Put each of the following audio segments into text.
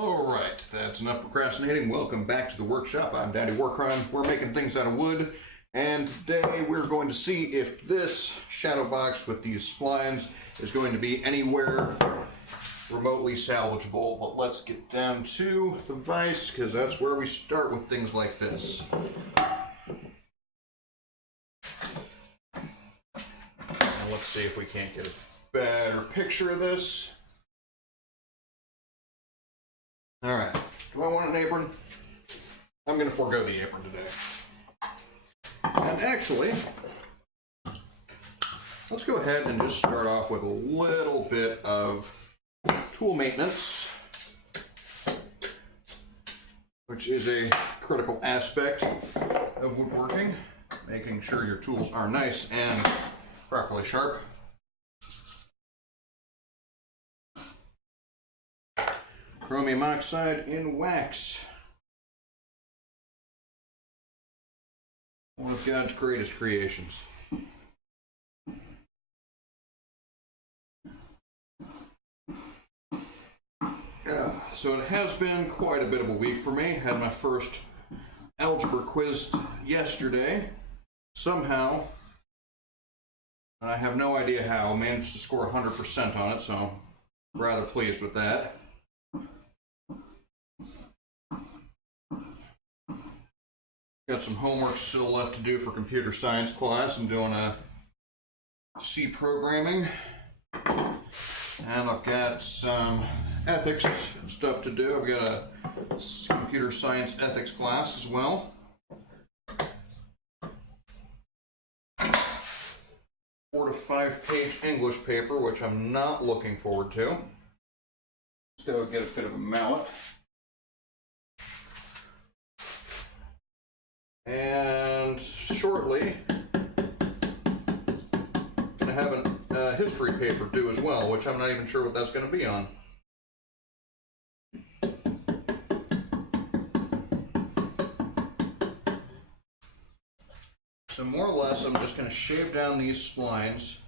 Alright, that's enough procrastinating. Welcome back to the workshop. I'm Daddy Warcrimes. We're making things out of wood, and today we're going to see if this shadow box with these splines is going to be anywhere remotely salvageable. But let's get down to the vise, because that's where we start with things like this. Now let's see if we can't get a better picture of this. Alright, do I want an apron? I'm going to forego the apron today. And actually, let's go ahead and just start off with a little bit of tool maintenance, which is a critical aspect of woodworking, making sure your tools are nice and properly sharp. Chromium oxide in wax. One of God's greatest creations. So it has been quite a bit of a week for me. Had my first algebra quiz yesterday. Somehow, I have no idea how, managed to score 100% on it, so I'm rather pleased with that. Got some homework still left to do for computer science class. I'm doing a C programming, and I've got some ethics stuff to do. I've got a computer science ethics class as well. 4 to 5 page English paper, which I'm not looking forward to. Let's go get a bit of a mallet. And shortly, I'm going to have a history paper due as well, which I'm not even sure what that's going to be on. So more or less, I'm just going to shave down these splines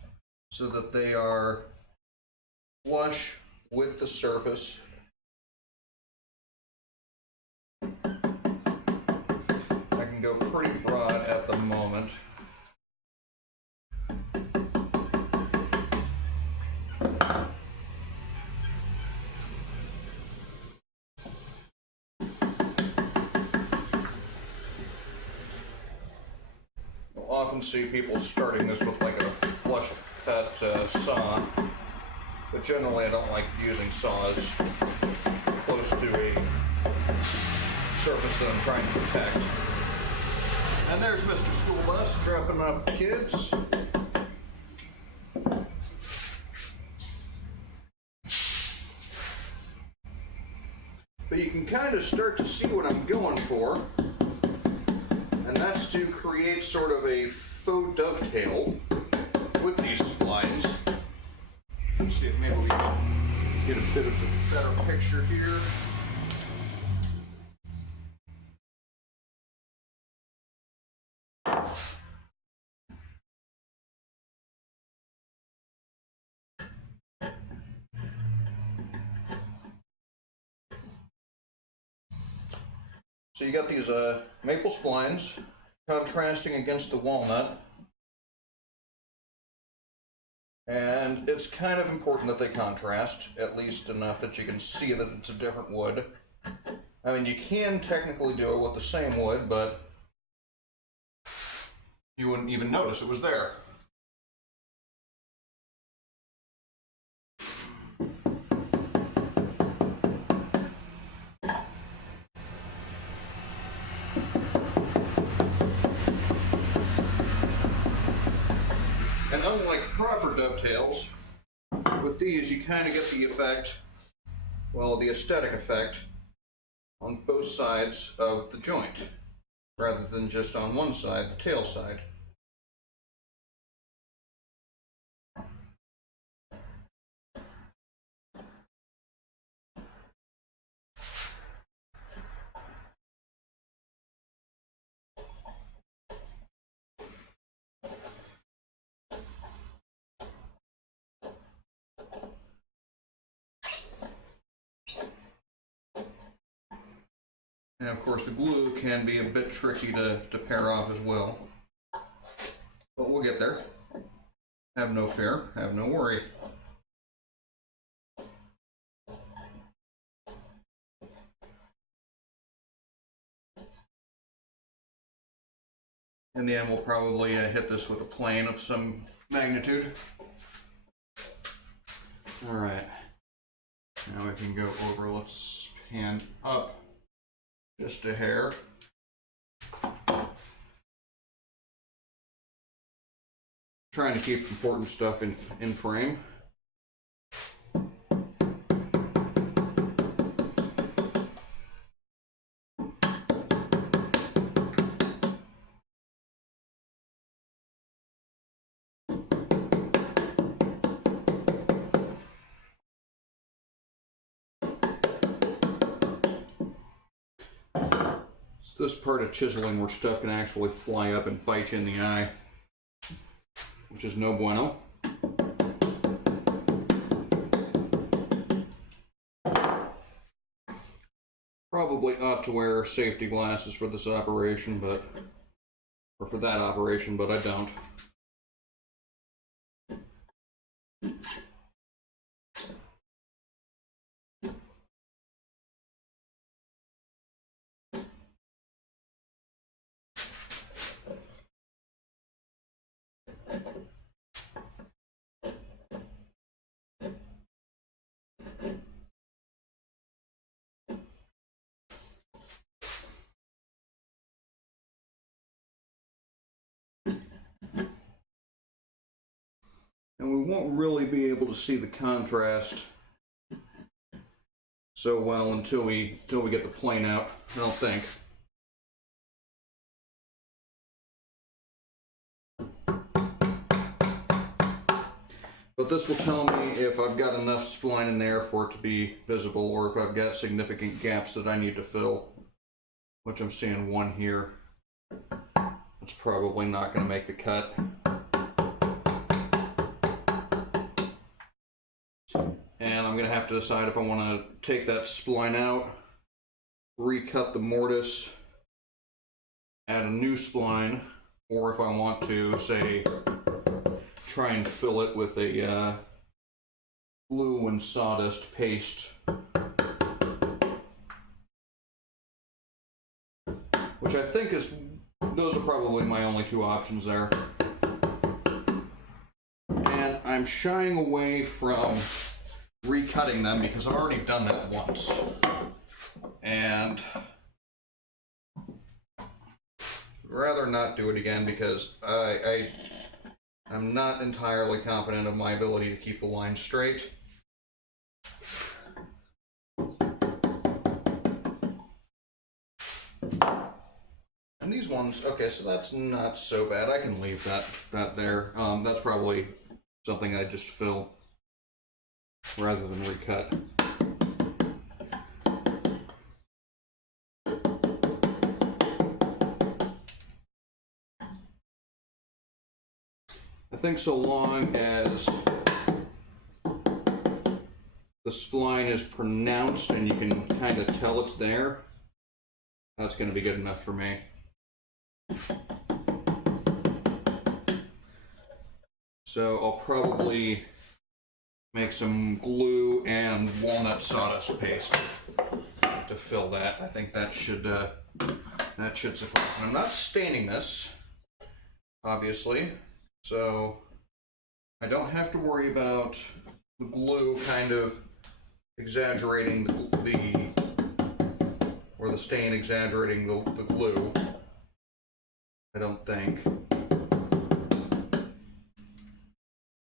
so that they are flush with the surface. Go pretty broad at the moment. You'll often see people starting this with like a flush cut saw, but generally I don't like using saws close to a surface that I'm trying to protect. And there's Mr. School Bus dropping off the kids. But you can kind of start to see what I'm going for. And that's to create sort of a faux dovetail with these splines. Let's see if maybe we can get a bit of a better picture here. So you got these maple splines contrasting against the walnut, and it's kind of important that they contrast, at least enough that you can see that it's a different wood. I mean, you can technically do it with the same wood, but you wouldn't even notice it was there. And unlike proper dovetails, with these you kind of get the effect, well, the aesthetic effect, on both sides of the joint, rather than just on one side, the tail side. And of course the glue can be a bit tricky to pair off as well. But we'll get there. Have no fear, have no worry. In the end, we'll probably hit this with a plane of some magnitude. All right. Now we can go over, let's pan up just a hair. Trying to keep important stuff in frame. It's this part of chiseling where stuff can actually fly up and bite you in the eye, which is no bueno. Probably ought to wear safety glasses for this operation, or for that operation, but I don't. And we won't really be able to see the contrast so well until we get the plane out, I don't think. But this will tell me if I've got enough spline in there for it to be visible, or if I've got significant gaps that I need to fill, which I'm seeing one here. It's probably not going to make the cut. And I'm going to have to decide if I want to take that spline out, recut the mortise, add a new spline, or if I want to, say, try and fill it with a glue and sawdust paste, which I think is, those are probably my only two options there. And I'm shying away from recutting them because I've already done that once, and I'd rather not do it again because I'm not entirely confident of my ability to keep the line straight. And these ones, okay, so that's not so bad. I can leave that there. That's probably something I just fill rather than recut. I think so long as the spline is pronounced and you can kind of tell it's there, that's going to be good enough for me. So I'll probably make some glue and walnut sawdust paste to fill that. I think that should suffice. And I'm not staining this, obviously, so I don't have to worry about the glue kind of exaggerating or the stain exaggerating the glue. I don't think.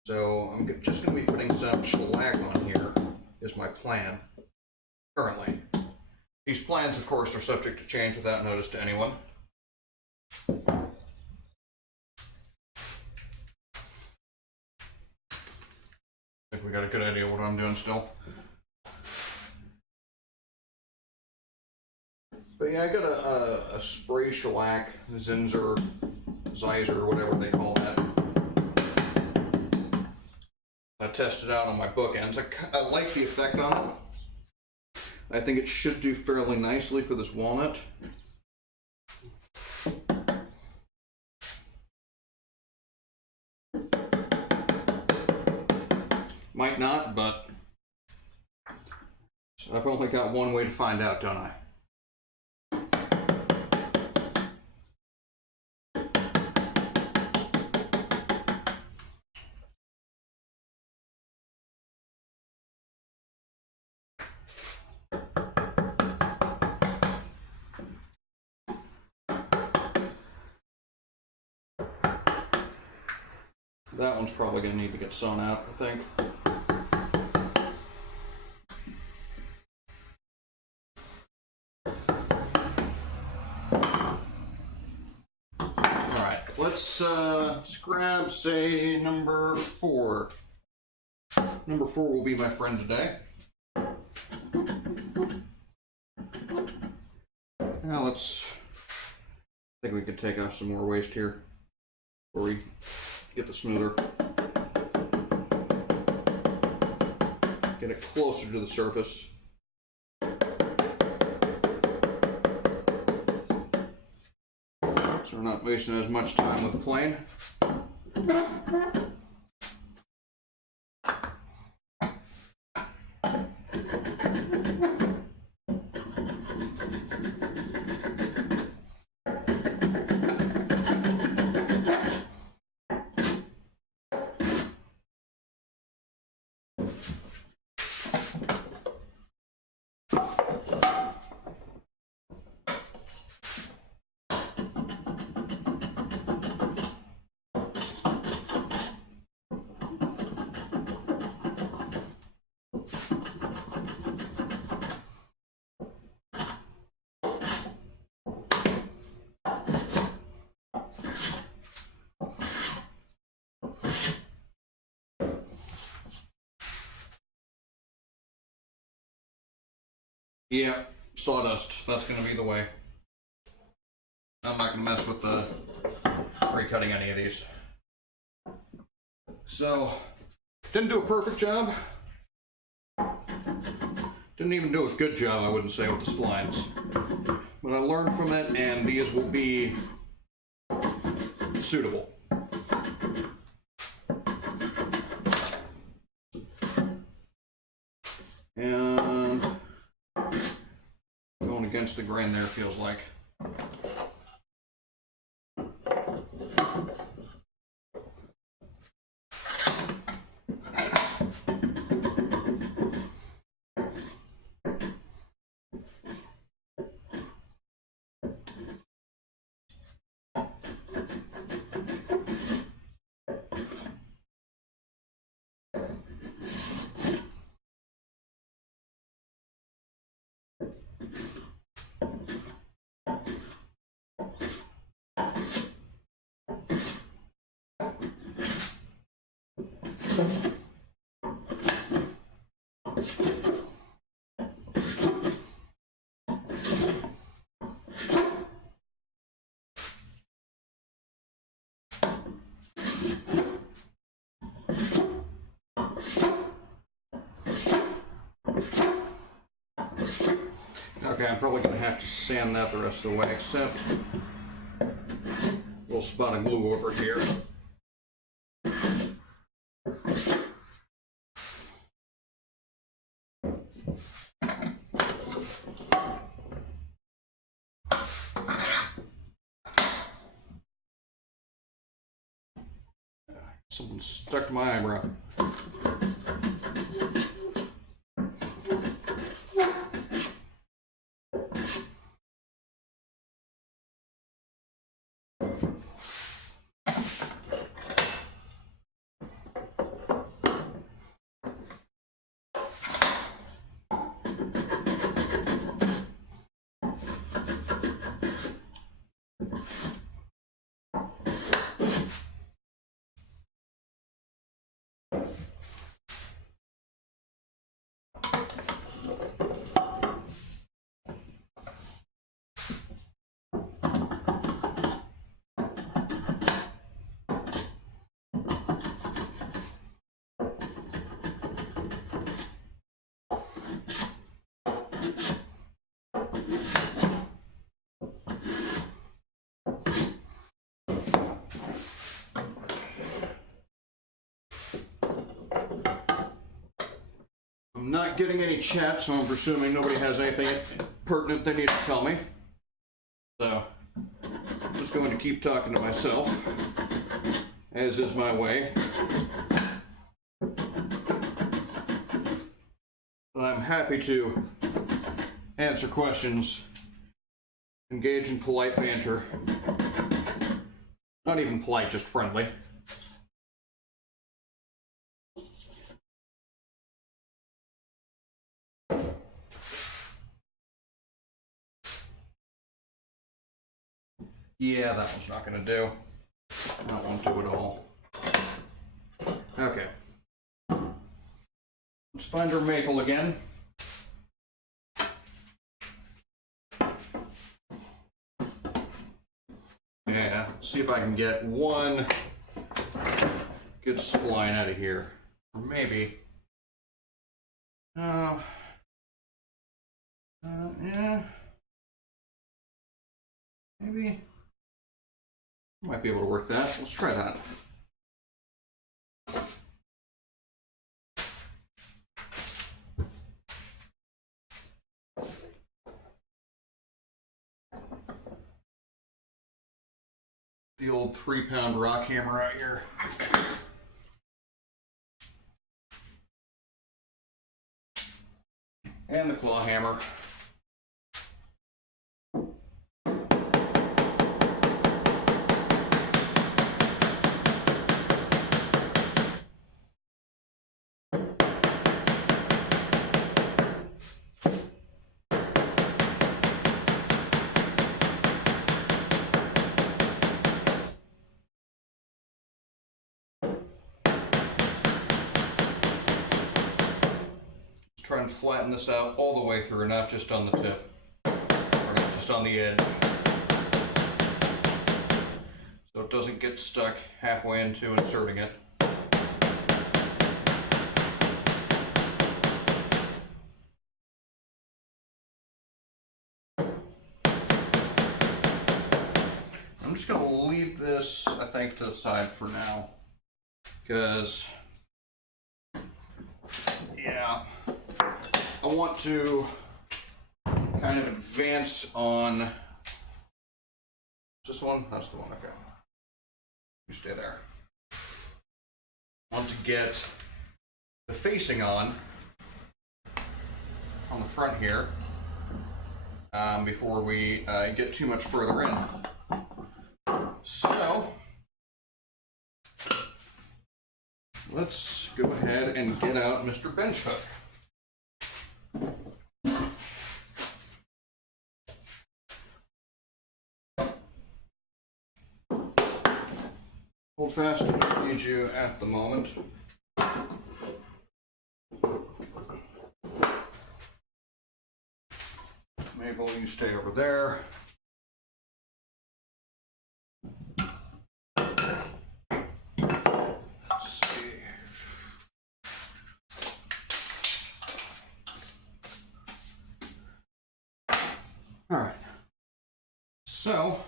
So I'm just going to be putting some shellac on here, is my plan, currently. These plans, of course, are subject to change without notice to anyone. I think we got a good idea what I'm doing still. But yeah, I got a spray shellac, Zinsser, Zizer, whatever they call that. I tested out on my bookends. I like the effect on them. I think it should do fairly nicely for this walnut. Might not, but I've only got one way to find out, don't I? That one's probably going to need to get sawn out, I think. Alright, let's grab, say, number 4. Number 4 will be my friend today. Now I think we can take off some more waste here before we get the smoother. Get it closer to the surface. So we're not wasting as much time with the plane. Yeah, sawdust. That's going to be the way. I'm not going to mess with the recutting any of these. So, didn't do a perfect job. Didn't even do a good job, I wouldn't say, with the splines. But I learned from it, and these will be suitable. And going against the grain there, feels like. Okay, I'm probably going to have to sand that the rest of the way, except a little spot of glue over here. Something stuck to my eyebrow. I'm not getting any chat, so I'm presuming nobody has anything pertinent they need to tell me. So, I'm just going to keep talking to myself, as is my way. But I'm happy to answer questions, engage in polite banter. Not even polite, just friendly. Yeah, that one's not going to do. That won't do at all. Okay. Let's find our maple again. Yeah, let's see if I can get one good spline out of here. Or maybe. Yeah. Maybe. Might be able to work that. Let's try that. The old 3-pound rock hammer out here. And the claw hammer. Try and flatten this out all the way through, not just on the tip, or not just on the edge, so it doesn't get stuck halfway into inserting it. I'm just going to leave this, I think, to the side for now, because, yeah, I want to kind of advance on this one. That's the one. Okay. You stay there. I want to get the facing on the front here before we get too much further in. So let's go ahead and get out Mr. Bench Hook. Hold fast, I don't need you at the moment. Mabel, you stay over there. Let's see. All right. So,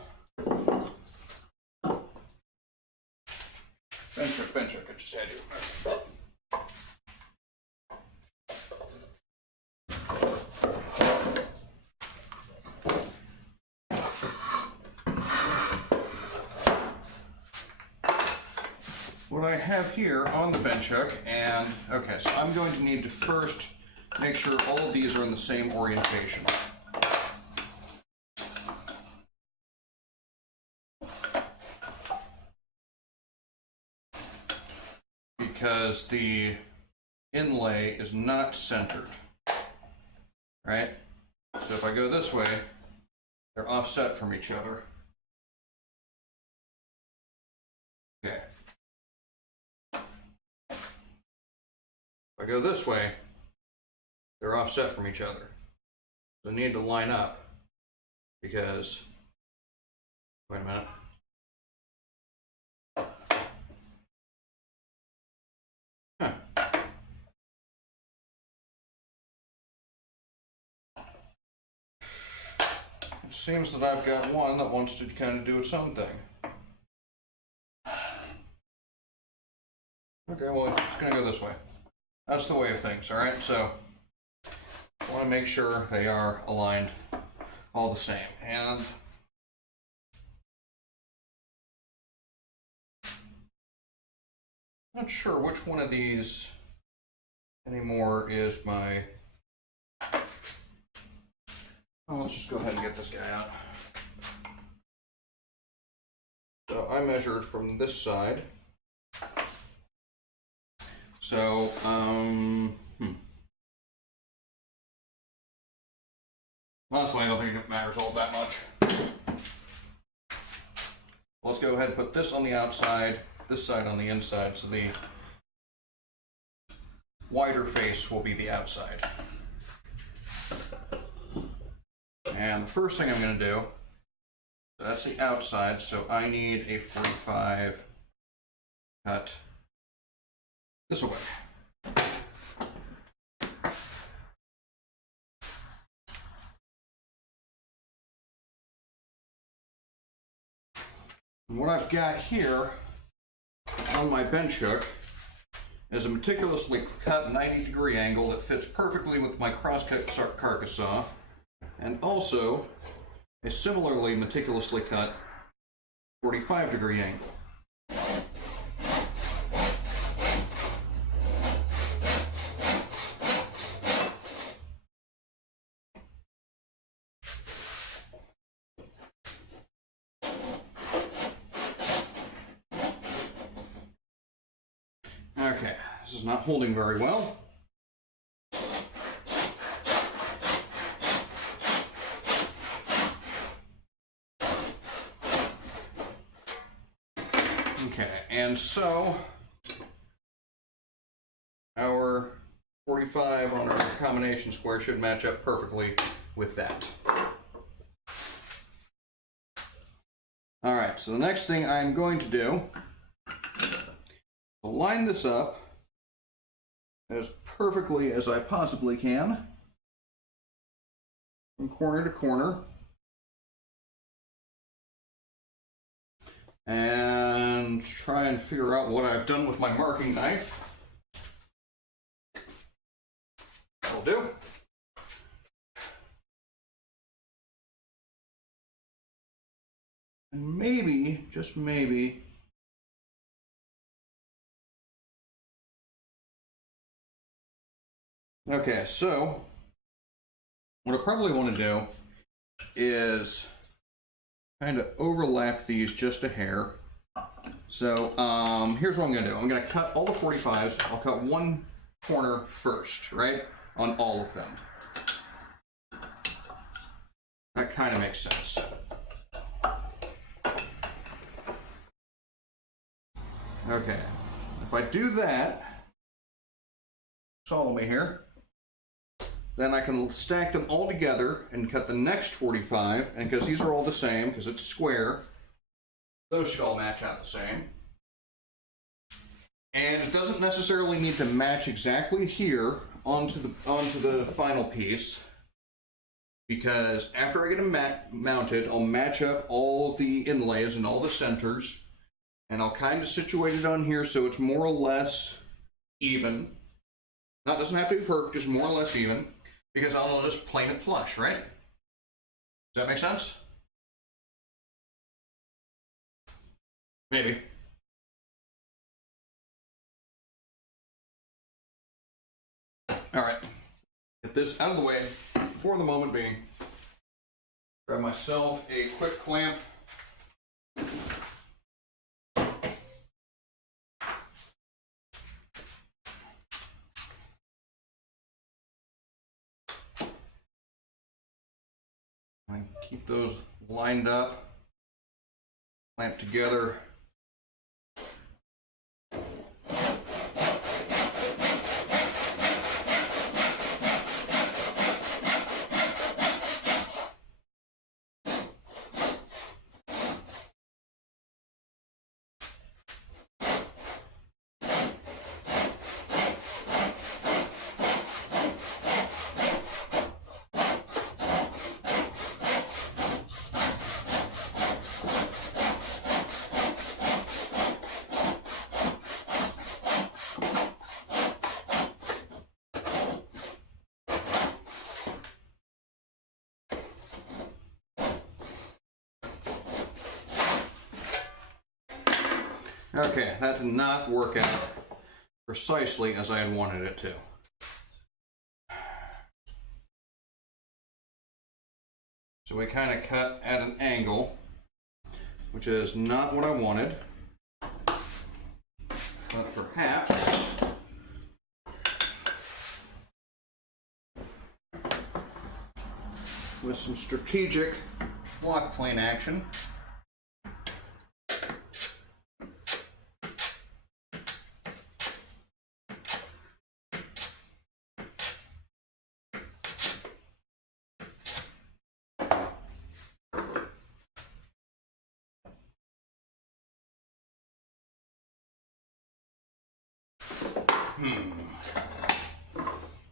bench hook, I just had you. What I have here on the bench hook, and okay, so I'm going to need to first make sure all of these are in the same orientation. Because the inlay is not centered, right? So if I go this way, they're offset from each other. Okay. If I go this way, they're offset from each other. So they need to line up because, wait a minute. It seems that I've got one that wants to kind of do its own thing. Okay, well, it's going to go this way. That's the way of things, all right? So I want to make sure they are aligned all the same. And I'm not sure which one of these anymore is my... Oh, let's just go ahead and get this guy out. So I measured from this side. So, honestly, I don't think it matters all that much. Let's go ahead and put this on the outside, this side on the inside, so the wider face will be the outside. And the first thing I'm going to do, that's the outside, so I need a 45 cut this away. And what I've got here on my bench hook is a meticulously cut 90-degree angle that fits perfectly with my crosscut carcass saw, and also a similarly meticulously cut 45-degree angle. Okay, this is not holding very well. Okay, and so our 45 on our combination square should match up perfectly with that. All right, so the next thing I'm going to do, line this up as perfectly as I possibly can from corner to corner, and try and figure out what I've done with my marking knife. That'll do. And maybe, just maybe, okay, so what I probably want to do is kind of overlap these just a hair. So here's what I'm going to do. I'm going to cut all the 45s. I'll cut one corner first, right, on all of them. That kind of makes sense. Okay, if I do that, follow me here, then I can stack them all together and cut the next 45, and because these are all the same, because it's square, those should all match out the same. And it doesn't necessarily need to match exactly here onto the final piece, because after I get them mounted, I'll match up all the inlays and all the centers, and I'll kind of situate it on here so it's more or less even. Now, it doesn't have to be perfect, just more or less even, because I'll just plane it flush, right? Does that make sense? Maybe. All right, get this out of the way for the moment being. Grab myself a quick clamp. And keep those lined up, clamp together. Okay, that did not work out precisely as I had wanted it to. So we kind of cut at an angle, which is not what I wanted, but perhaps with some strategic block plane action,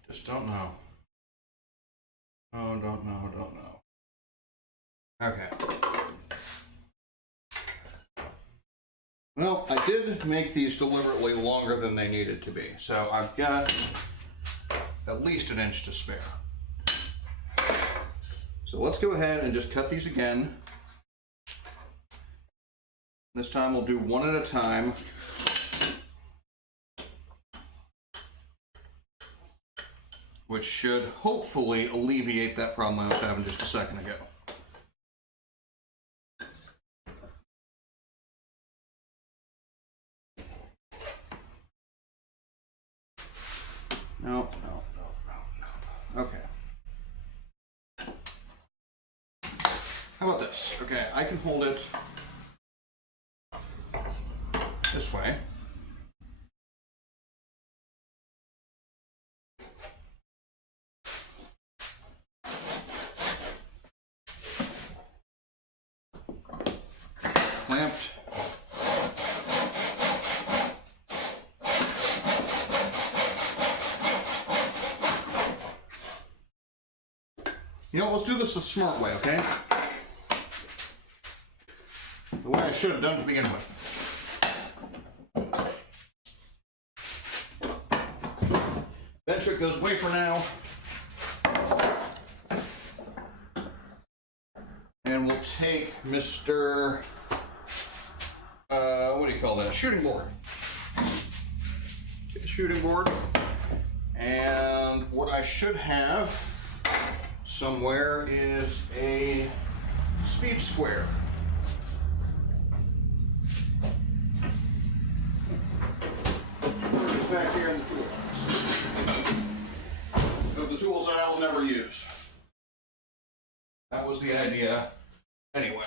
just don't know. Oh, don't know. Okay. Well, I did make these deliberately longer than they needed to be, so I've got at least an inch to spare. So let's go ahead and just cut these again. This time we'll do one at a time. Which should hopefully alleviate that problem I was having just a second ago. No. Okay. How about this? Okay, I can hold it this way. Clamped. You know, let's do this the smart way, okay? The way I should have done to begin with. Bench it goes away for now. And we'll take Mr. What do you call that? Shooting board. Get the shooting board. And what I should have somewhere is a speed square. It's back here in the toolbox. Of the tools that I will never use. That was the idea anyway.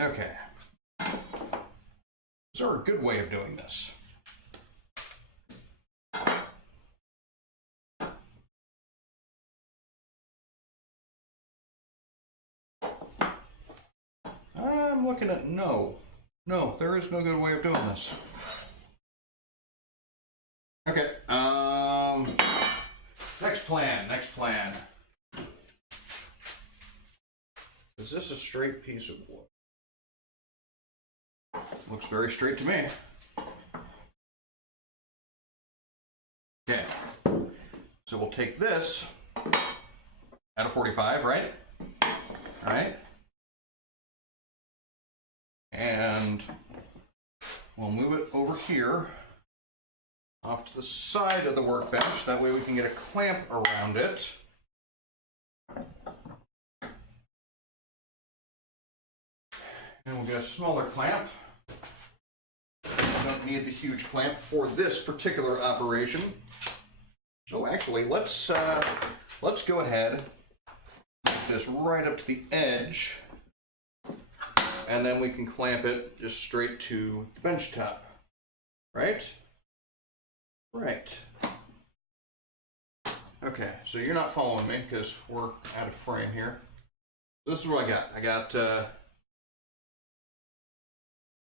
Okay. Is there a good way of doing this? I'm looking at no. No, there is no good way of doing this. Okay. Next plan. Is this a straight piece of wood? Looks very straight to me. Okay. So we'll take this at a 45, right? All right. And we'll move it over here off to the side of the workbench. That way we can get a clamp around it. And we'll get a smaller clamp. Don't need the huge clamp for this particular operation. Oh, actually, let's go ahead, put this right up to the edge, and then we can clamp it just straight to the bench top. Right? Right. Okay, so you're not following me because we're out of frame here. This is what I got. I got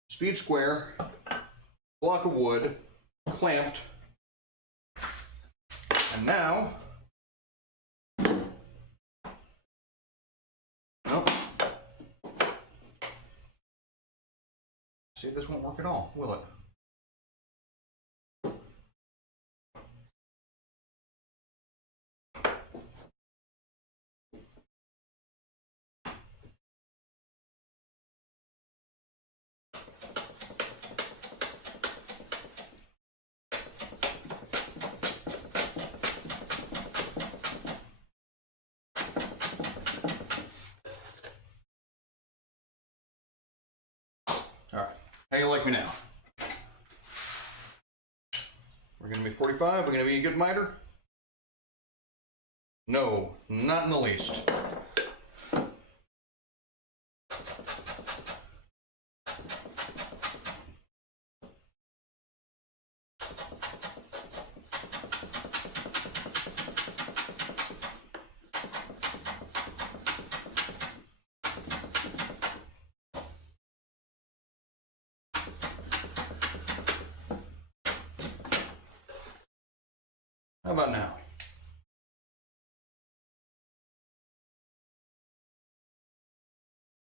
speed square block of wood clamped. And now, nope. See, this won't work at all, will it? All right, how you like me now? We're gonna be 45, we're gonna be a good miter? No, not in the least. How about now?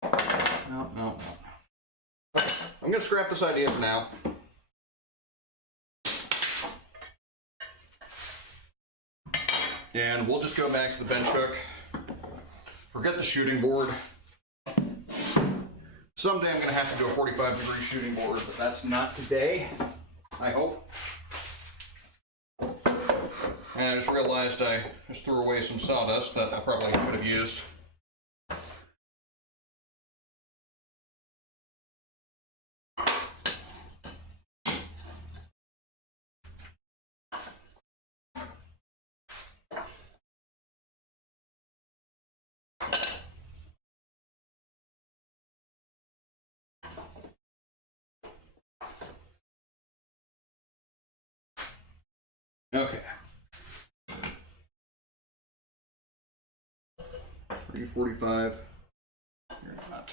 No, no, no. Okay, I'm going to scrap this idea for now. And we'll just go back to the bench hook. Forget the shooting board. Someday I'm going to have to do a 45-degree shooting board, but that's not today, I hope. And I just realized I just threw away some sawdust that I probably could have used. Okay. 345. You're not.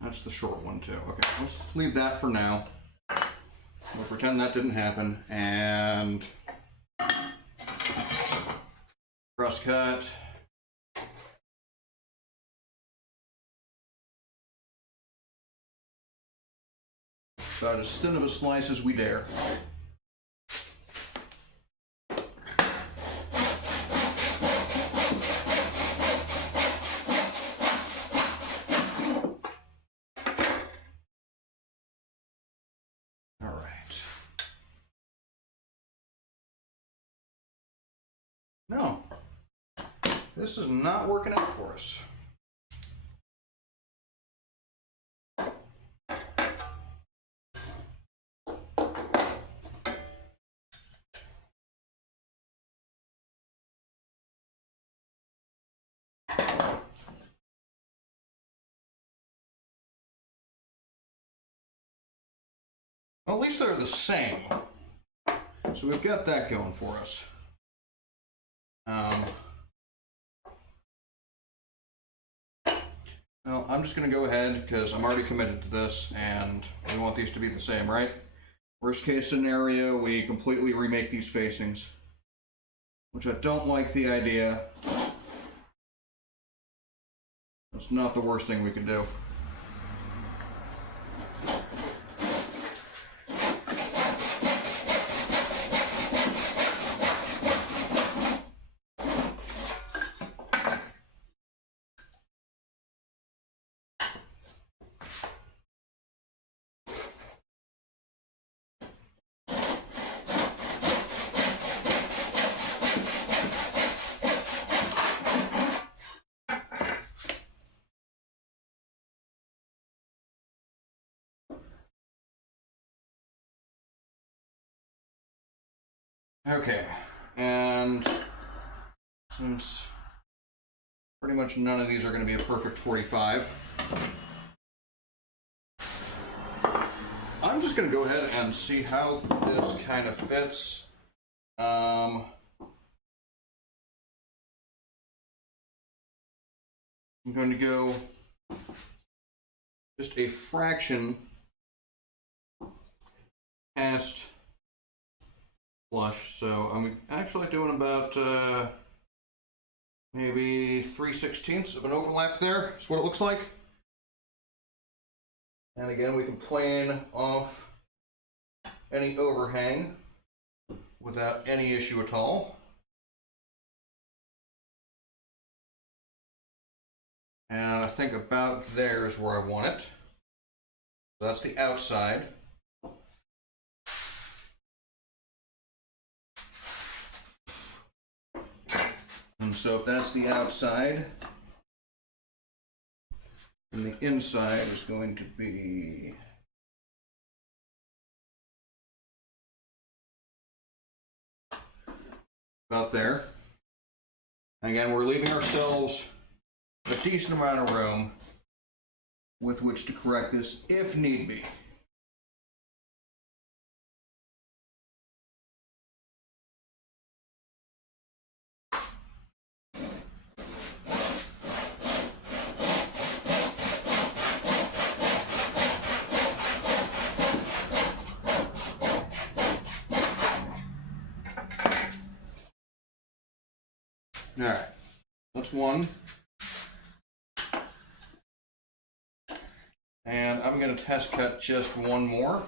That's the short one too. Okay, let's leave that for now. We'll pretend that didn't happen and cross cut. About as thin of a slice as we dare. No, this is not working out for us. Well, at least they're the same. So we've got that going for us. Well, I'm just going to go ahead because I'm already committed to this and we want these to be the same, right? Worst case scenario, we completely remake these facings, which I don't like the idea. It's not the worst thing we could do. Okay, and since pretty much none of these are going to be a perfect 45, I'm just going to go ahead and see how this kind of fits. I'm going to go just a fraction cast flush. So I'm actually doing about maybe 3/16 of an overlap there. That's what it looks like. And again, we can plane off any overhang without any issue at all. And I think about there is where I want it. So that's the outside. And so if that's the outside, and the inside is going to be about there. And again, we're leaving ourselves a decent amount of room with which to correct this if need be. All right, that's one. And I'm going to test cut just one more.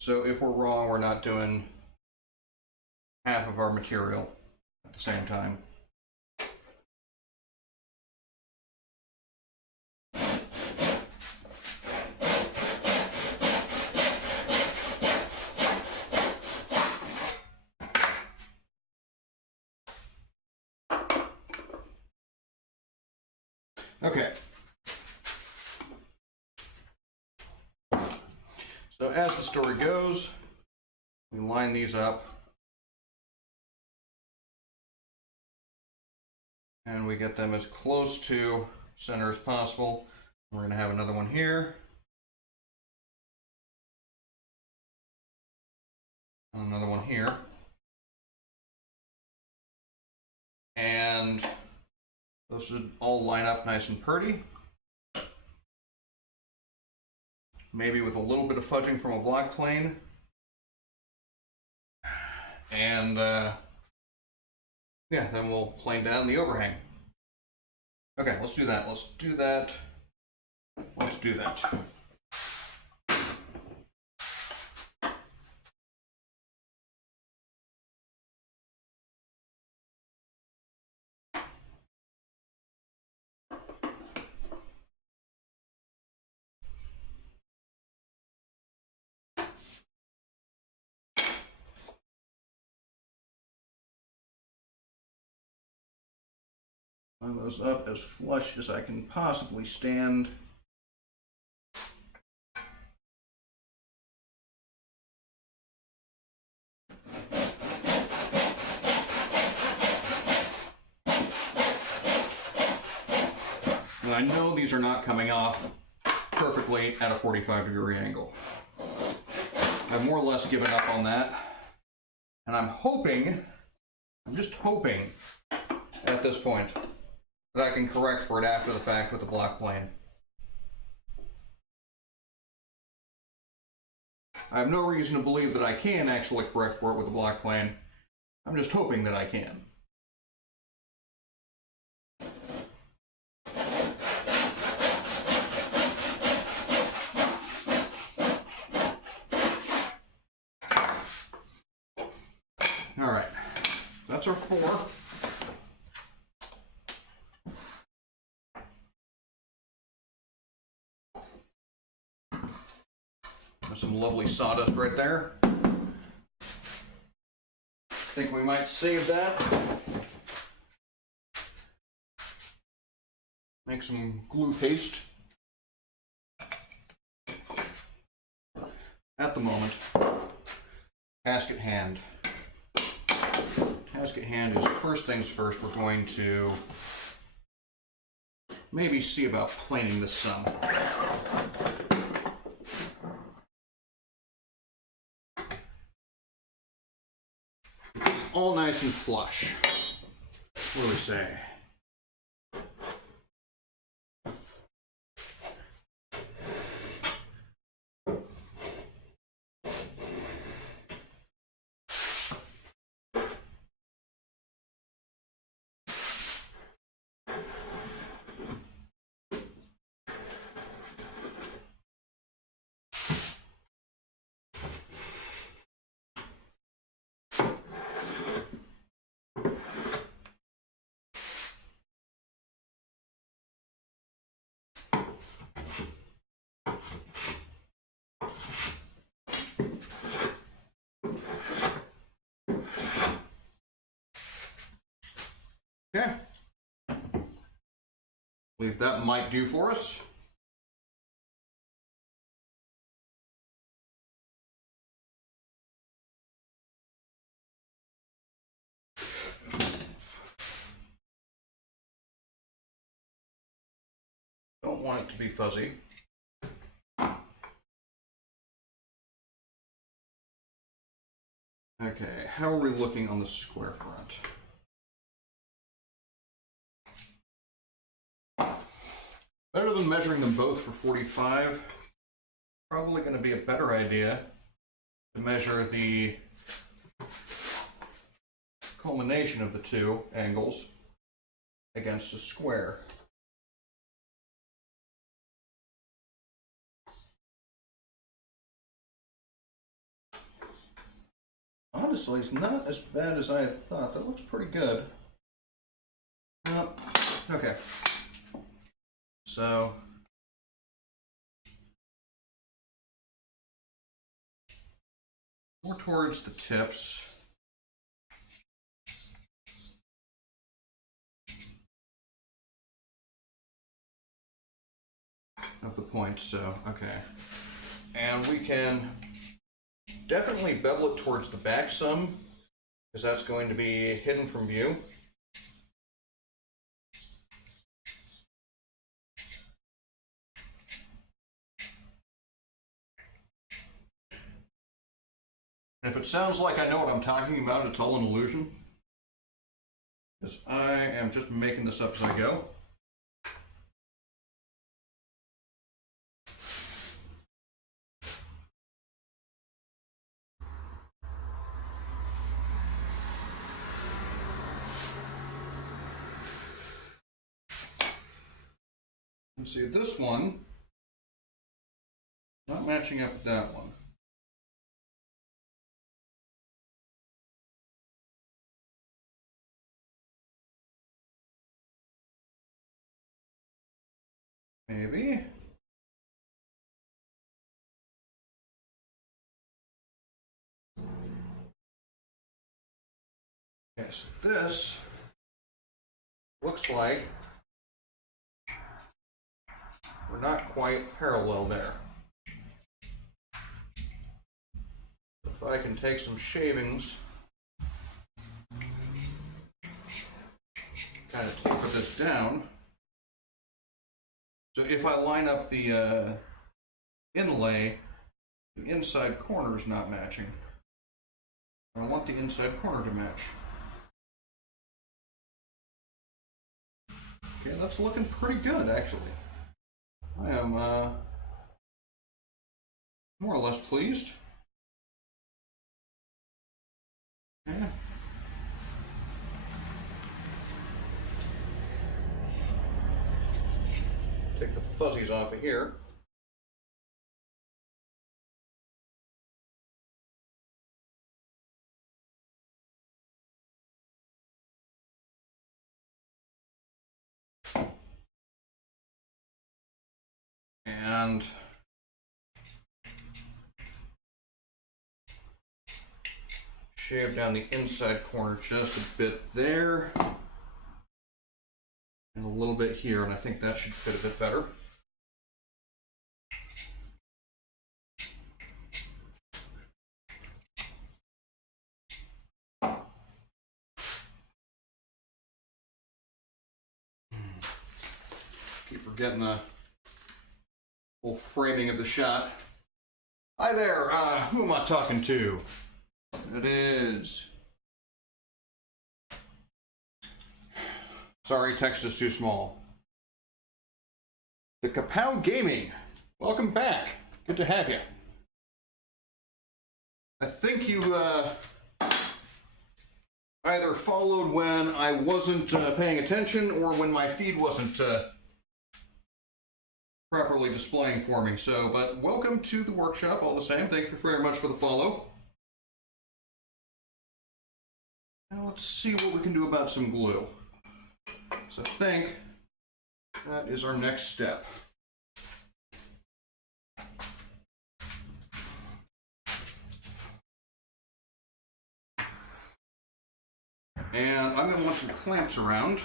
So if we're wrong, we're not doing half of our material at the same time. Okay. So as the story goes, we line these up and we get them as close to center as possible. We're going to have another one here. And another one here. And those should all line up nice and pretty. Maybe with a little bit of fudging from a block plane. And yeah, then we'll plane down the overhang. Okay, let's do that. Let's do that. Let's do that. Line those up as flush as I can possibly stand. And I know these are not coming off perfectly at a 45-degree angle. I've more or less given up on that. And I'm just hoping at this point that I can correct for it after the fact with the block plane. I have no reason to believe that I can actually correct for it with the block plane. I'm just hoping that I can. All right, that's our 4. Some lovely sawdust right there. I think we might save that. Make some glue paste. At the moment, tasket hand. Tasket hand is first things first. We're going to maybe see about planing this some. All nice and flush. What do we say? believe that might do for us. Don't want it to be fuzzy. Okay, how are we looking on the square front? Better than measuring them both for 45. Probably going to be a better idea to measure the culmination of the two angles against a square. Honestly, it's not as bad as I had thought. That looks pretty good. Okay. So, more towards the tips. Of the points, so, okay. And we can definitely bevel it towards the back some, because that's going to be hidden from view. And if it sounds like I know what I'm talking about, it's all an illusion, because I am just making this up as I go. And see, this one, not matching up with that one. Maybe. Okay, so this looks like we're not quite parallel there. If I can take some shavings, kind of taper this down. So if I line up the inlay, the inside corner is not matching. I want the inside corner to match. Okay, that's looking pretty good, actually. I am more or less pleased. Yeah. Take the fuzzies off of here. And shave down the inside corner just a bit there. And a little bit here, and I think that should fit a bit better. Keep forgetting the whole framing of the shot. Hi there, who am I talking to? It is... Sorry, text is too small. The Kapow Gaming. Welcome back. Good to have you. I think you either followed when I wasn't paying attention or when my feed wasn't properly displaying for me. So, but welcome to the workshop all the same. Thank you very much for the follow. Now let's see what we can do about some glue. So I think that is our next step. And I'm going to want some clamps around.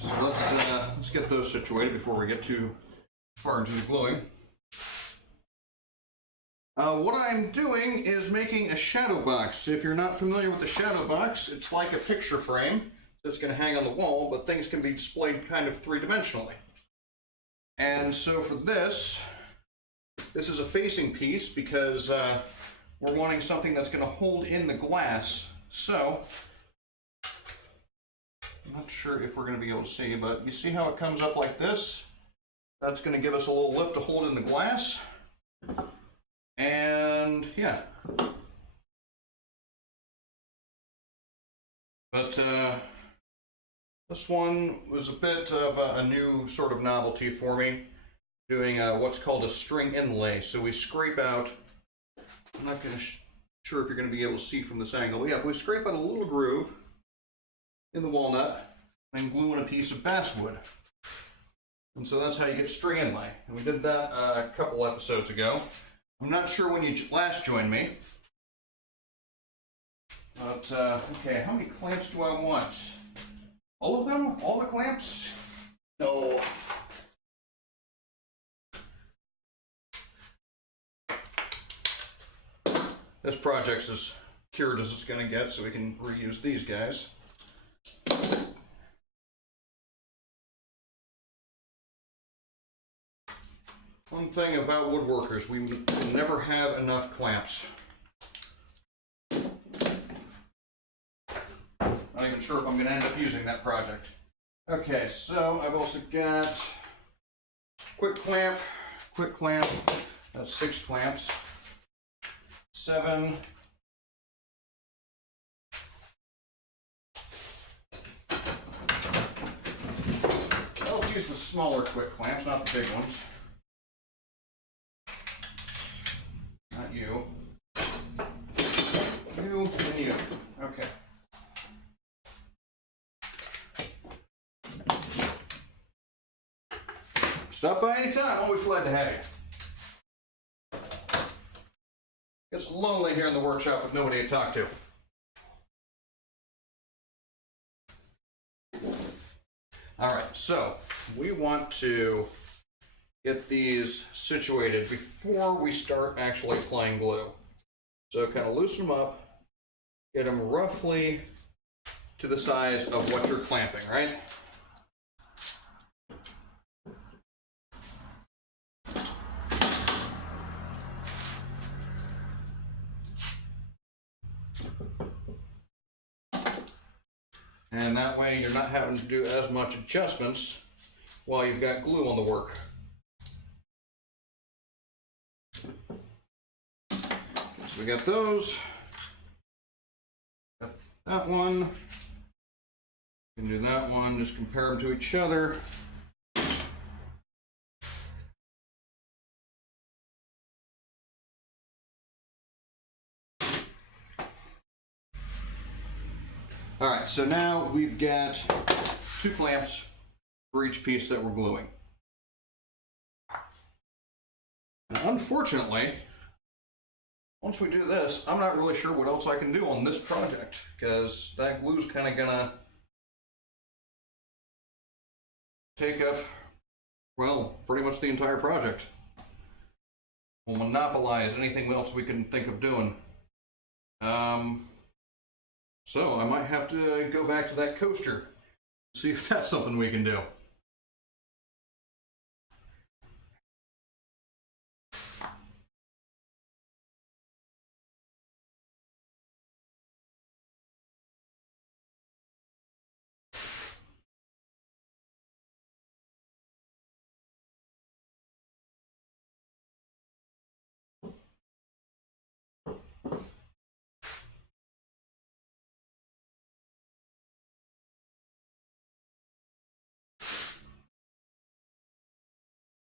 So let's get those situated before we get too far into the gluing. What I'm doing is making a shadow box. If you're not familiar with the shadow box, it's like a picture frame that's going to hang on the wall, but things can be displayed kind of three-dimensionally. And so for this is a facing piece because we're wanting something that's going to hold in the glass. So I'm not sure if we're going to be able to see, but you see how it comes up like this? That's going to give us a little lip to hold in the glass. And yeah. But this one was a bit of a new sort of novelty for me, doing what's called a string inlay. So we scrape out, I'm not sure if you're going to be able to see from this angle. Yeah, we scrape out a little groove in the walnut and glue in a piece of basswood. And so that's how you get string inlay. And we did that a couple episodes ago. I'm not sure when you last joined me. But, okay, how many clamps do I want? All of them? All the clamps? No. This project's as cured as it's going to get, so we can reuse these guys. One thing about woodworkers, we never have enough clamps. Not even sure if I'm going to end up using that project. Okay, so I've also got quick clamp, that's 6 clamps, 7, well, let's use the smaller quick clamps, not the big ones. Not you. You and you. Okay. Stop by anytime. Always glad to have you. It's lonely here in the workshop with nobody to talk to. All right, so we want to get these situated before we start actually applying glue. So kind of loosen them up, get them roughly to the size of what you're clamping, right? And that way you're not having to do as much adjustments while you've got glue on the work. So we got those. Got that one. You can do that one, just compare them to each other. All right, so now we've got 2 clamps for each piece that we're gluing. Now, unfortunately, once we do this, I'm not really sure what else I can do on this project, because that glue's kind of gonna take up, well, pretty much the entire project. We'll monopolize anything else we can think of doing. So I might have to go back to that coaster, see if that's something we can do.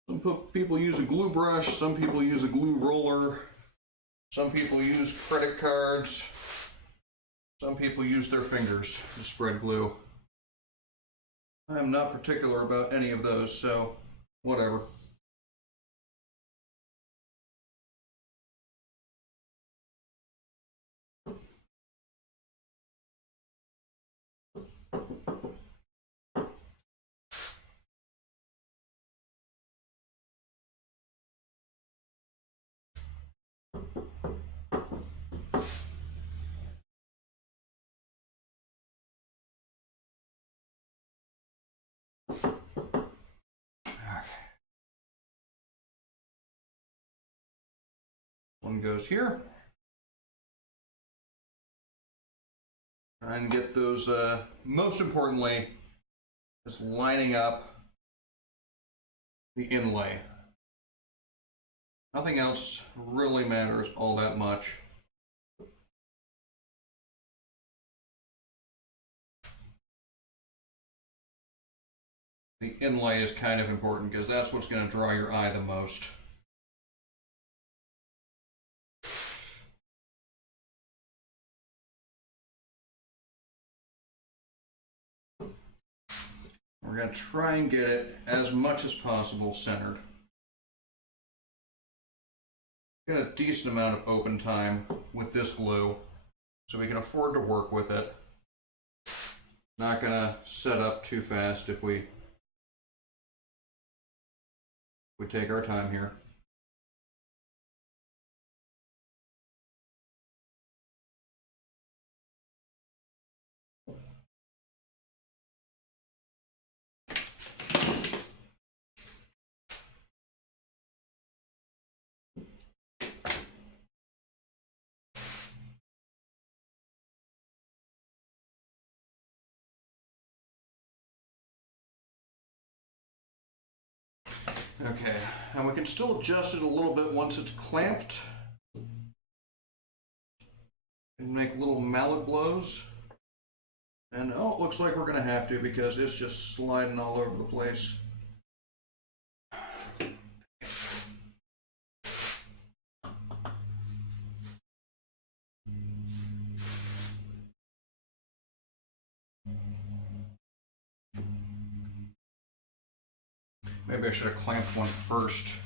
Some people use a glue brush, some people use a glue roller, some people use credit cards, some people use their fingers to spread glue. I'm not particular about any of those, so whatever. one goes here. Try and get those, most importantly, just lining up the inlay. Nothing else really matters all that much. The inlay is kind of important because that's what's going to draw your eye the most. We're going to try and get it as much as possible centered. Get a decent amount of open time with this glue so we can afford to work with it. Not going to set up too fast if we take our time here. Okay, and we can still adjust it a little bit once it's clamped. And make little mallet blows. And oh, it looks like we're gonna have to because it's just sliding all over the place. Maybe I should have clamped one first.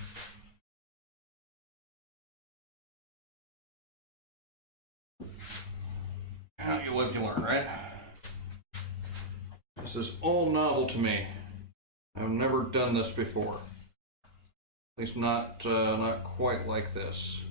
Yeah, you live, you learn, right? This is all novel to me. I've never done this before. At least not quite like this.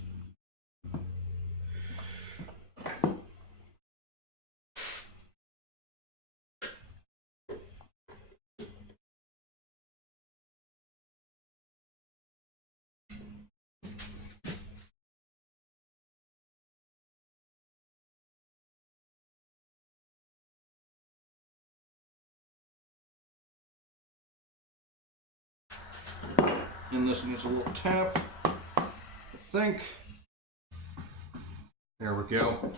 And this needs a little tap, I think. There we go.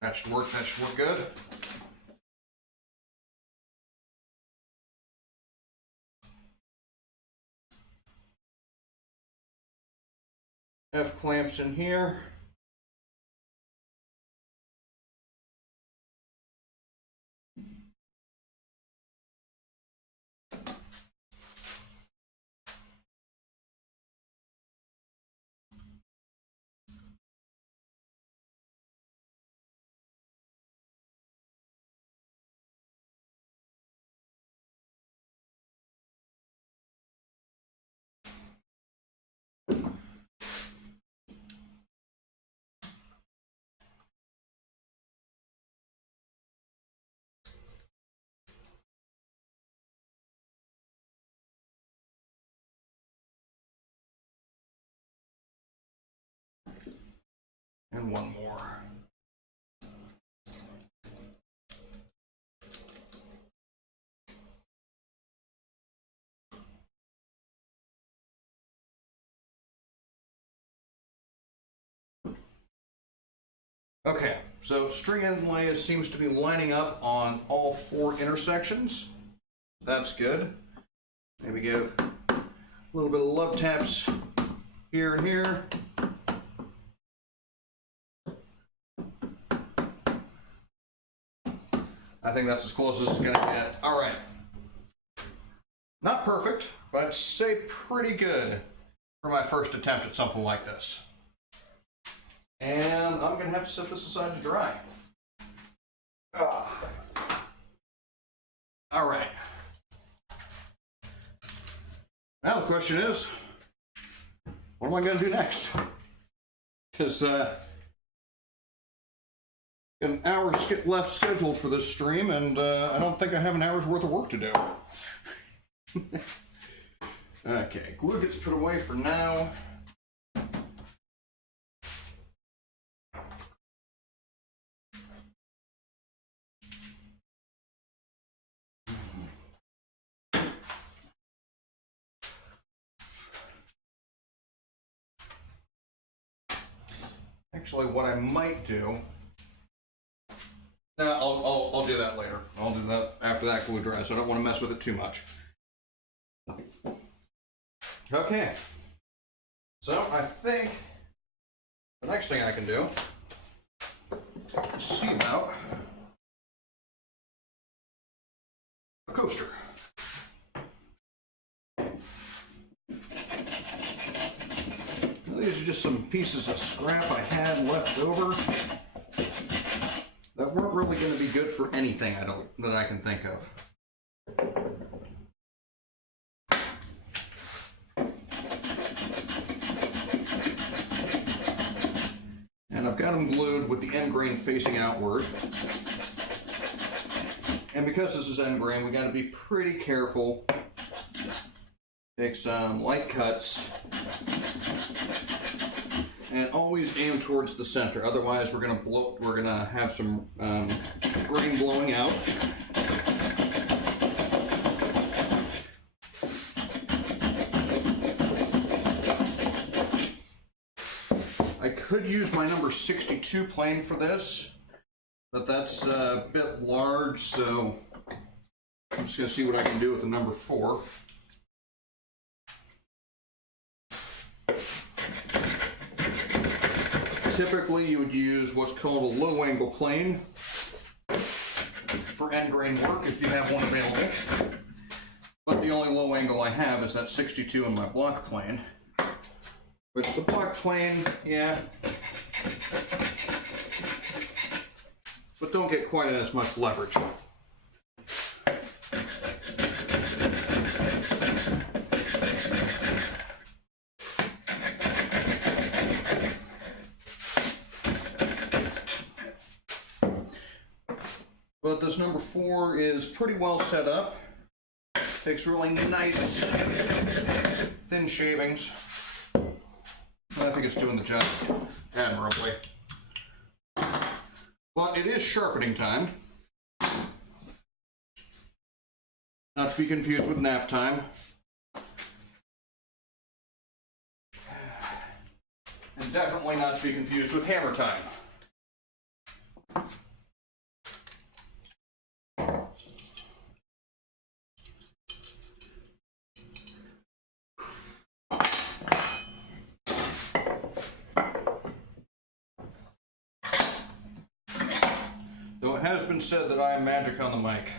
That should work good. F clamps in here. And one more. Okay, so string inlay seems to be lining up on all 4 intersections. That's good. Maybe give a little bit of love taps here and here. I think that's as close as it's gonna get. All right. Not perfect, but I'd say pretty good for my first attempt at something like this. And I'm gonna have to set this aside to dry. All right. Now the question is, what am I gonna do next? Because an hour left scheduled for this stream, and I don't think I have an hour's worth of work to do. All right, Okay, glue gets put away for now. Actually, what I might do, I'll do that later. I'll do that after that glue dries, so I don't want to mess with it too much. Okay, so I think the next thing I can do is see about a coaster. These are just some pieces of scrap I had left over that weren't really going to be good for anything that I can think of. And I've got them glued with the end grain facing outward. And because this is end grain, we got to be pretty careful. Take some light cuts and always aim towards the center. Otherwise, we're gonna have some grain blowing out. I could use my number 62 plane for this, but that's a bit large, so I'm just gonna see what I can do with the number 4. Typically, you would use what's called a low angle plane for end grain work if you have one available. But the only low angle I have is that 62 in my block plane. Which the block plane, yeah, but don't get quite as much leverage. But this number 4 is pretty well set up. Takes really nice, thin shavings. I think it's doing the job admirably. But it is sharpening time. Not to be confused with nap time. And definitely not to be confused with hammer time. Though it has been said that I am magic on the mic.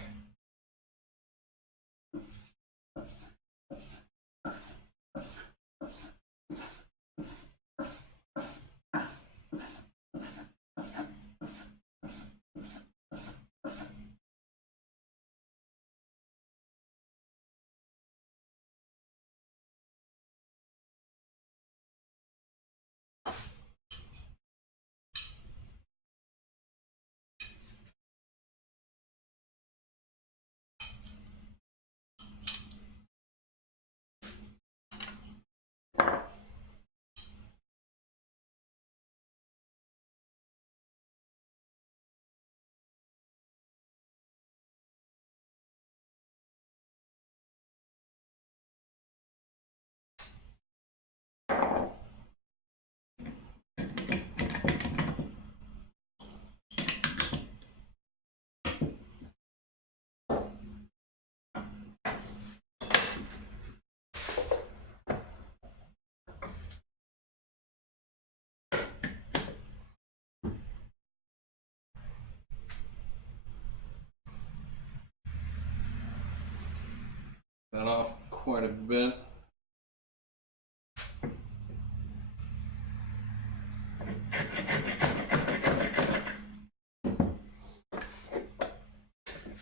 That off quite a bit.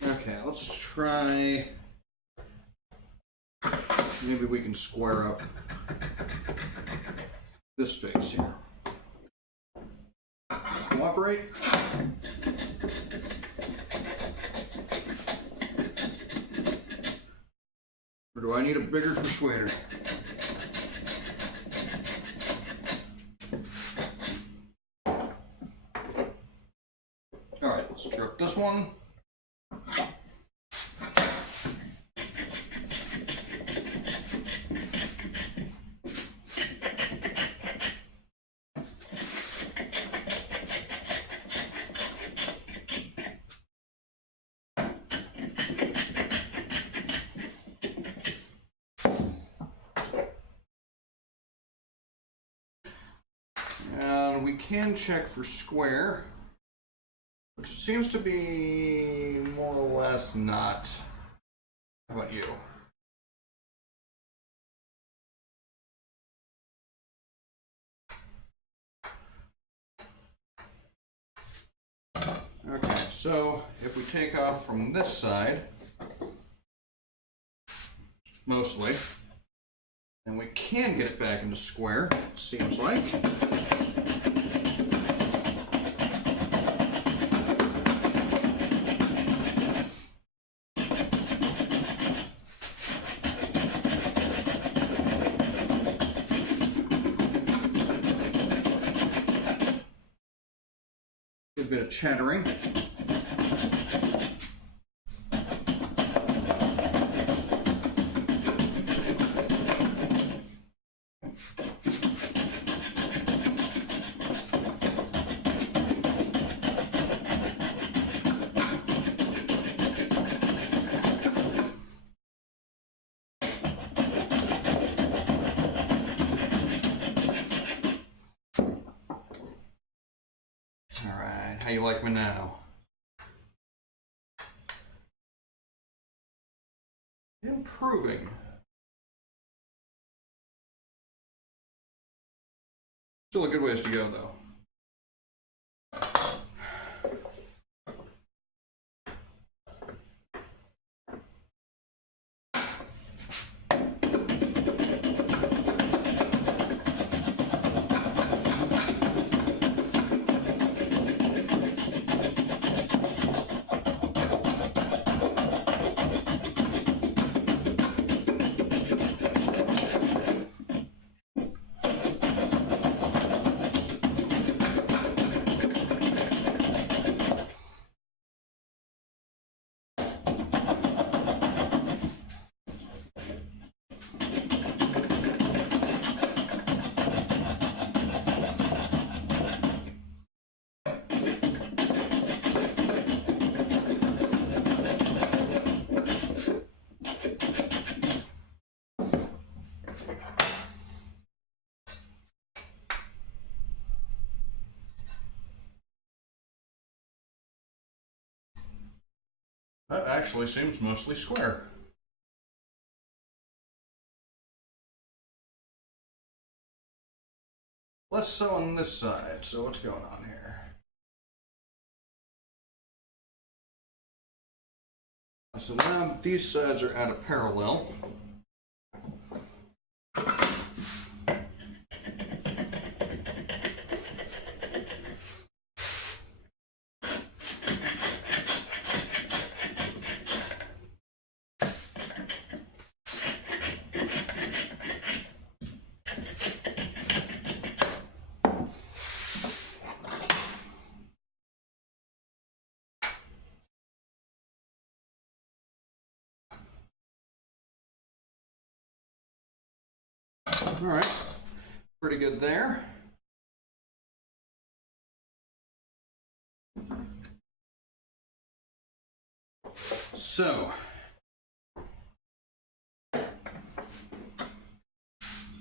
Okay, let's try, maybe we can square up this face here. Cooperate. Or do I need a bigger persuader? Alright, let's jerk this one. And we can check for square, which seems to be more or less not. How about you? Okay, so if we take off from this side, mostly, then we can get it back into square, seems like. A bit of chattering. How you like me now? Improving. Still a good ways to go, though. That actually seems mostly square. Less so on this side, so what's going on here? So now these sides are at a parallel. All right, pretty good there. So,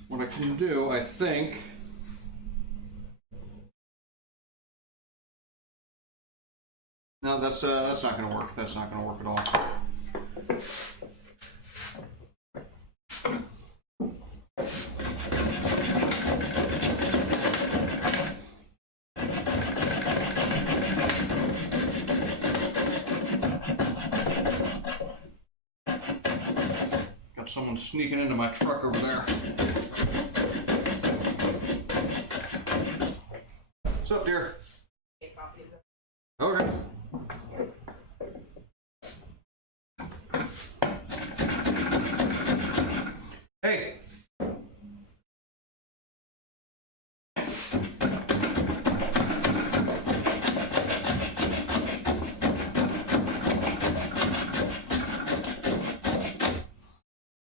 what I can do, I think, no, that's not going to work. That's not going to work at all. Someone sneaking into my truck over there. What's up, dear? Okay.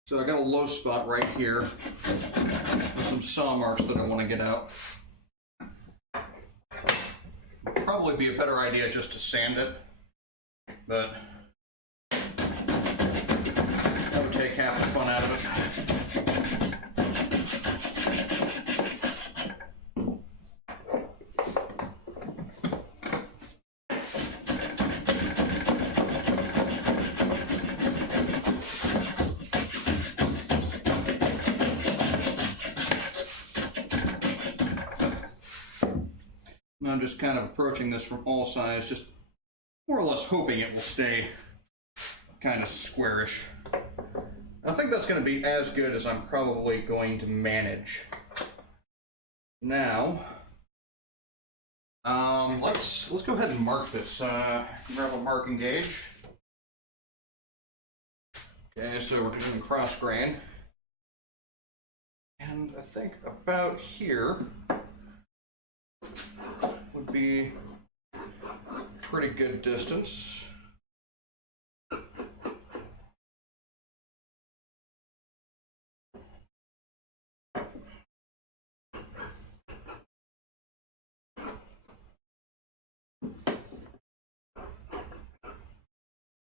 So I got a low spot right here with some saw marks that I want to get out. Probably be a better idea just to sand it, but that would take half the fun out of it. I'm just kind of approaching this from all sides, just more or less hoping it will stay kind of squarish. I think that's going to be as good as I'm probably going to manage. Now, let's go ahead and mark this. Grab a marking gauge. Okay, so we're doing cross grain, and I think about here would be a pretty good distance.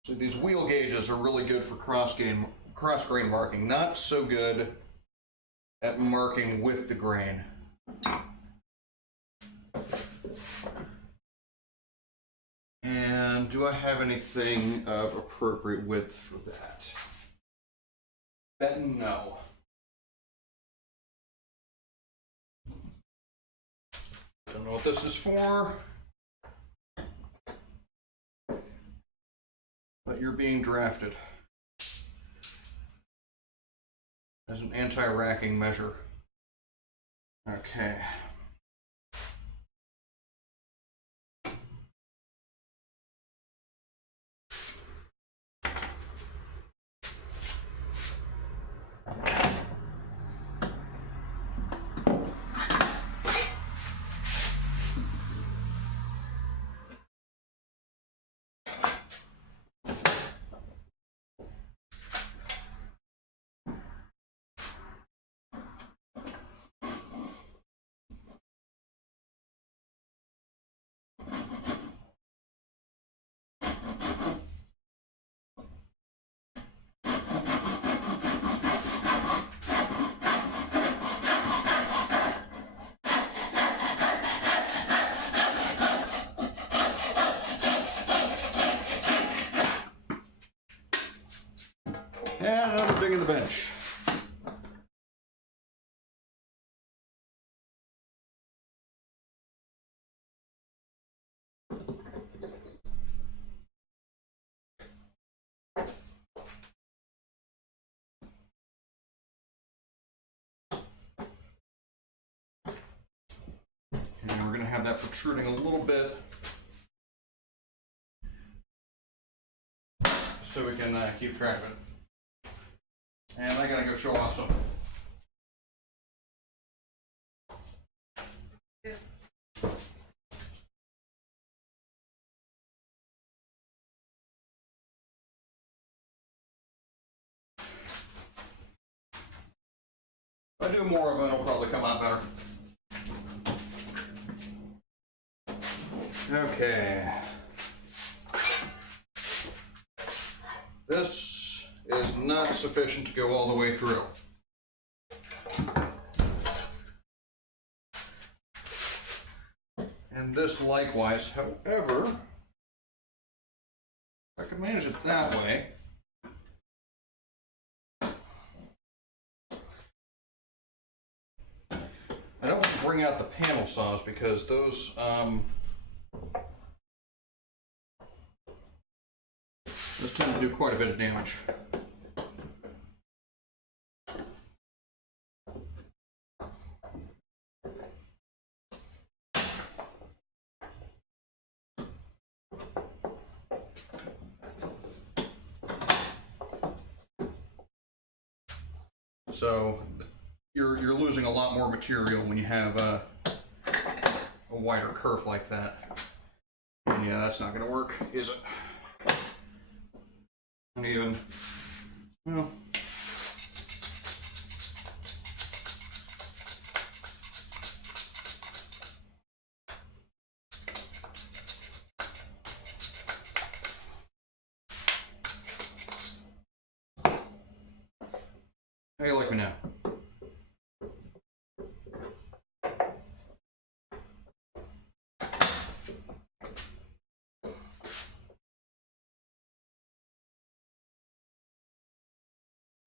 So these wheel gauges are really good for cross grain marking, not so good at marking with the grain. And do I have anything of appropriate width for that? Bet no. Don't know what this is for, but you're being drafted as an anti-racking measure. Okay. And another dig in the bench. And we're going to have that protruding a little bit so we can keep track of it. And I gotta go show off some. If I do more of it, it'll probably come out better. Okay. This is not sufficient to go all the way through. And this likewise, however, if I can manage it that way, I don't want to bring out the panel saws because those tend to do quite a bit of damage. So you're losing a lot more material when you have a wider kerf like that. And yeah, that's not going to work, is it? Not even. Well, How you like me now?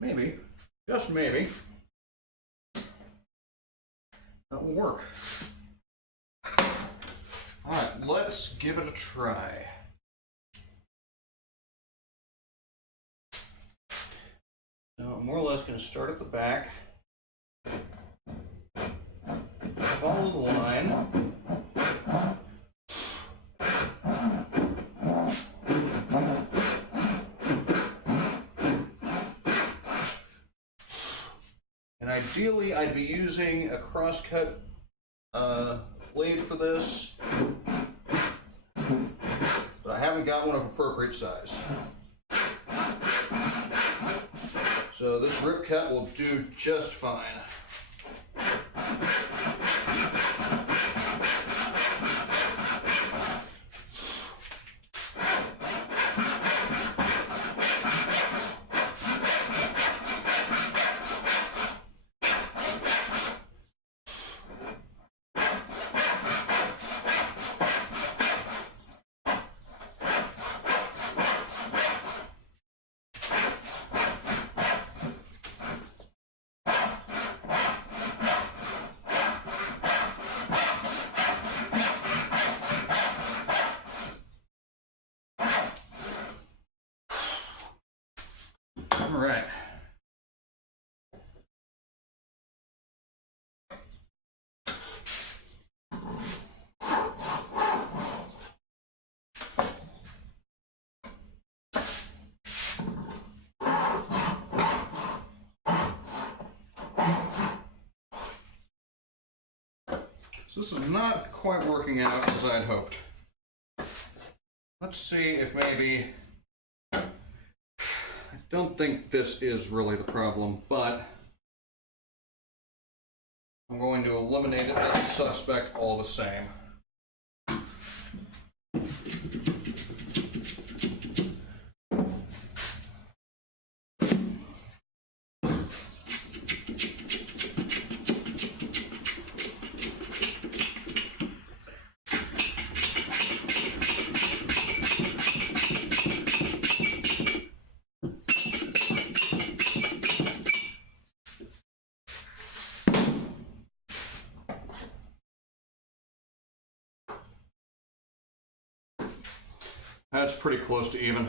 Maybe, just maybe, that will work. All right, let's give it a try. So I'm more or less going to start at the back, follow the line, and ideally I'd be using a crosscut blade for this, but I haven't got one of appropriate size. So this rip cut will do just fine. All right. So this is not quite working out as I'd hoped. Let's see if maybe... I don't think this is really the problem, but I'm going to eliminate it as a suspect all the same. That's pretty close to even.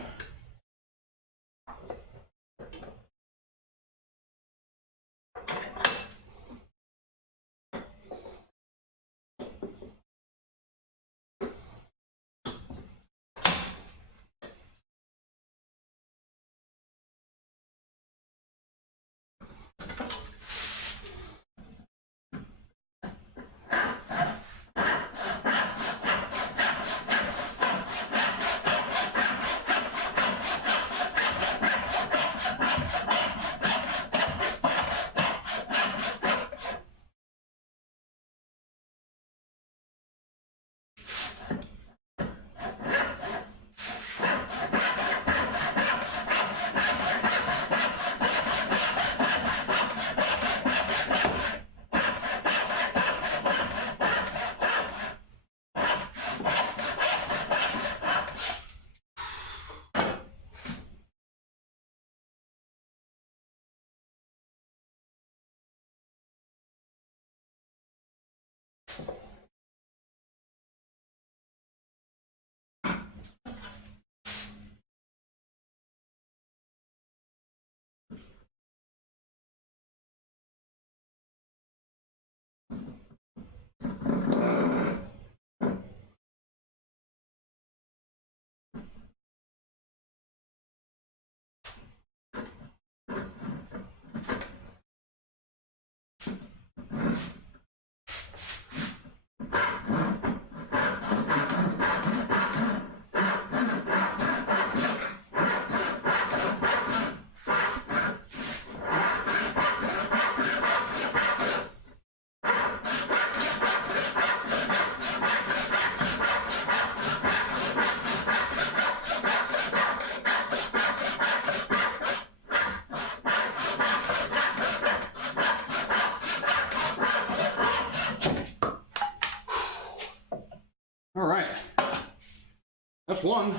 that's one.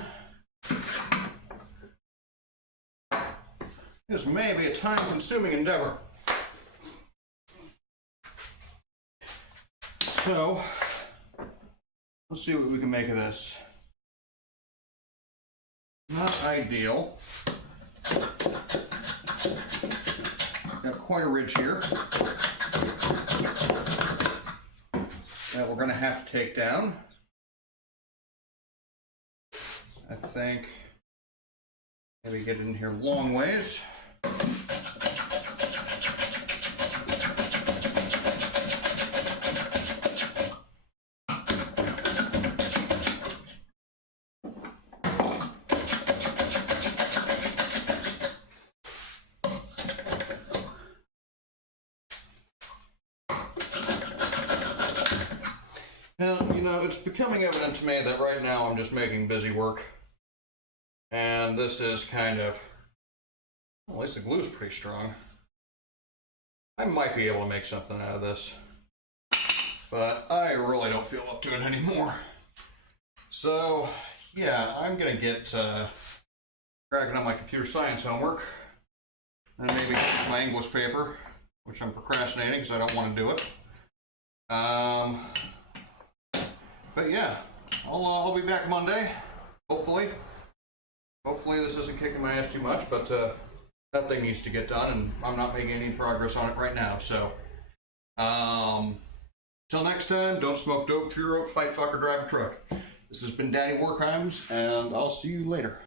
This may be a time-consuming endeavor. So, let's see what we can make of this. Not ideal. Got quite a ridge here that we're going to have to take down. I think maybe get in here long ways. Now, you know, it's becoming evident to me that right now I'm just making busy work. And this is kind of, well, at least the glue's pretty strong. I might be able to make something out of this, but I really don't feel up to it anymore. So, yeah, I'm gonna get cracking on my computer science homework, and maybe my English paper, which I'm procrastinating because I don't want to do it. But yeah, I'll be back Monday, hopefully. Hopefully this isn't kicking my ass too much, but that thing needs to get done, and I'm not making any progress on it right now. So, till next time, don't smoke dope, chew rope, fight, fuck, or drive a truck. This has been Daddy Warcrimes, and I'll see you later.